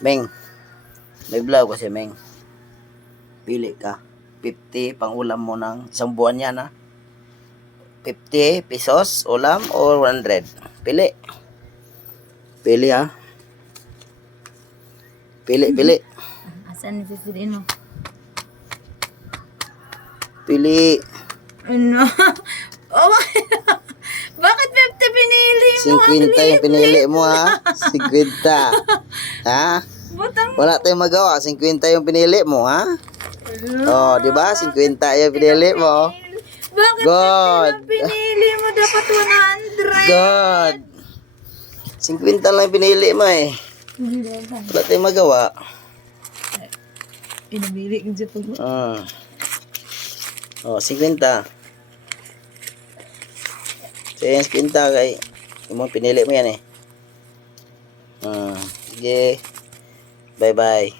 Meng, may vlog kasi Meng. Pili ka. 50 pang ulam mo ng isang buwan yan ha. 50 pesos ulam or 100. Pili. Pili ha. Pili. Asan pipiliin mo? Pili. Ano? Oh, bakit 50 pinili mo? 50 yung pinili mo ha. 50. Ha? Butang Wala tayong magawa. 50 yung pinili mo ha. Oh, di ba? 50 yung pinili mo. Bakit God. 50 lang pinili mo? Dapat 100. God. 50 lang yung pinili mo eh. Wala tayong magawa. Inabili ko dyan pag... Oh, 50. So, yung 50 kay yung pinili mo yan eh. Sige. Bye-bye.